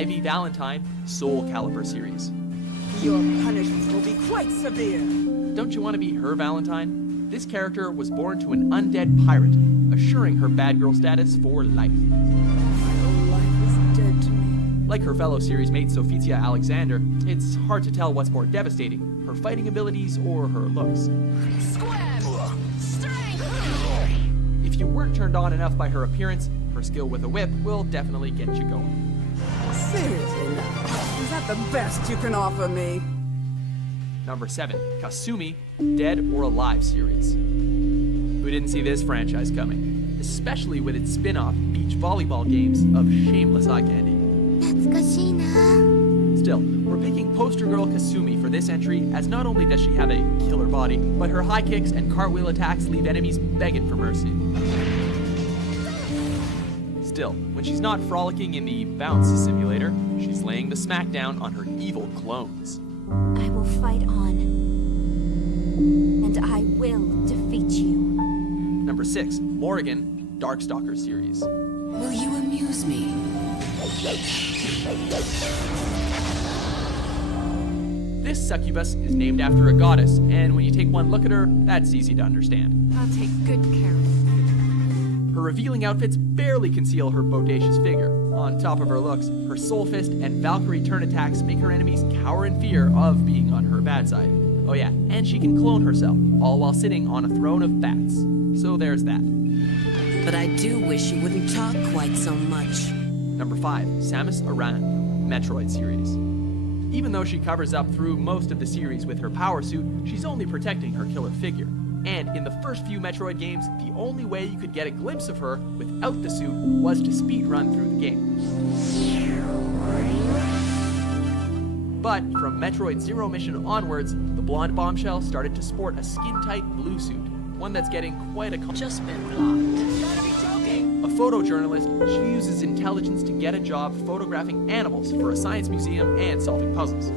Ivy Valentine Soul Calibur series. Your punishments will be quite severe. Don't you want to be her Valentine? This character was born to an undead pirate, assuring her bad girl status for life. My whole life is dead to me. Like her fellow series mate Sophia Alexander, it's hard to tell what's more devastating, her fighting abilities or her looks. If you weren't turned on enough by her appearance, her skill with a whip will definitely get you going. Seriously now, is that the best you can offer me? Number 7, Kasumi, Dead or Alive series. Who didn't see this franchise coming? Especially with its spin-off beach volleyball games of shameless eye candy. Still, we're picking poster girl Kasumi for this entry, as not only does she have a killer body, but her high kicks and cartwheel attacks leave enemies begging for mercy. Still, when she's not frolicking in the bounce simulator, she's laying the smackdown on her evil clones. I will fight on, and I will defeat you. Number 6, Morrigan, Darkstalker series. Will you amuse me? This succubus is named after a goddess, and when you take one look at her, that's easy to understand. I'll take good care of you. Her revealing outfits barely conceal her bodacious figure. On top of her looks, her soul fist and Valkyrie turn attacks make her enemies cower in fear of being on her bad side. Oh yeah, and she can clone herself, all while sitting on a throne of bats. So there's that. But I do wish you wouldn't talk quite so much. Number 5, Samus Aran, Metroid series. Even though she covers up through most of the series with her power suit, she's only protecting her killer figure. And in the first few Metroid games, the only way you could get a glimpse of her without the suit was to speedrun through the game. But from Metroid Zero Mission onwards, the blonde bombshell started to sport a skin-tight blue suit, one that's getting quite a... Just been blocked. Gotta be joking. A photojournalist, she uses intelligence to get a job photographing animals for a science museum and solving puzzles.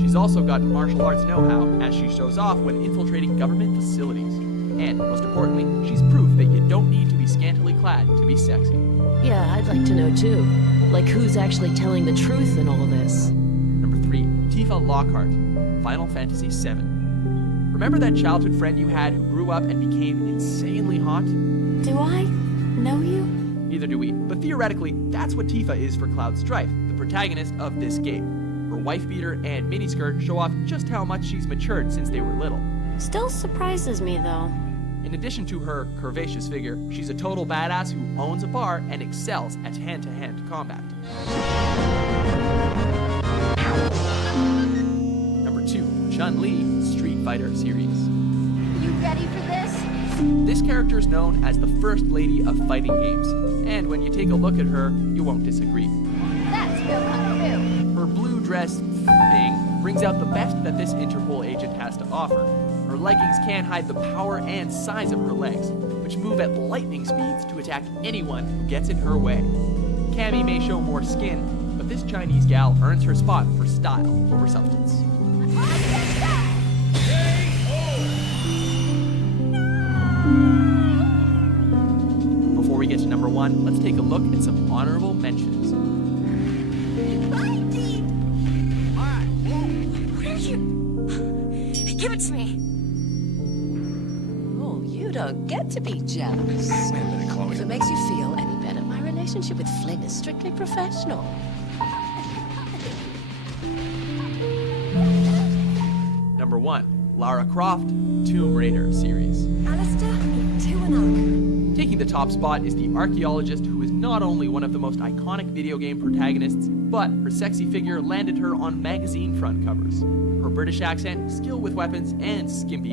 She's also got martial arts know-how, as she shows off when infiltrating government facilities. And, most importantly, she's proof that you don't need to be scantily clad to be sexy. Yeah, I'd like to know too. Like who's actually telling the truth in all of this? Number 3, Tifa Lockhart, Final Fantasy VII. Remember that childhood friend you had who grew up and became insanely hot? Do I know you? Neither do we, but theoretically, that's what Tifa is for Cloud Strife, the protagonist of this game. Her wife-beater and miniskirt show off just how much she's matured since they were little. Still surprises me though. In addition to her curvaceous figure, she's a total badass who owns a bar and excels at hand-to-hand combat. Number 2, Chun-Li, Street Fighter series. You ready for this? This character is known as the First Lady of fighting games, and when you take a look at her, you won't disagree. That's no kung fu. Her blue dress thing brings out the best that this Interpol agent has to offer. Her leggings can hide the power and size of her legs, which move at lightning speeds to attack anyone who gets in her way. Cammy may show more skin, but this Chinese gal earns her spot for style over substance. Before we get to number 1, let's take a look at some honorable mentions. Where are you? Give it to me. Oh, you don't get to be jealous. If it makes you feel any better, my relationship with Flynn is strictly professional. Number 1, Lara Croft, Tomb Raider series. Alistair, Tuanak. Taking the top spot is the archaeologist who is not only one of the most iconic video game protagonists, but her sexy figure landed her on magazine front covers. Her British accent, skill with weapons, and skimpy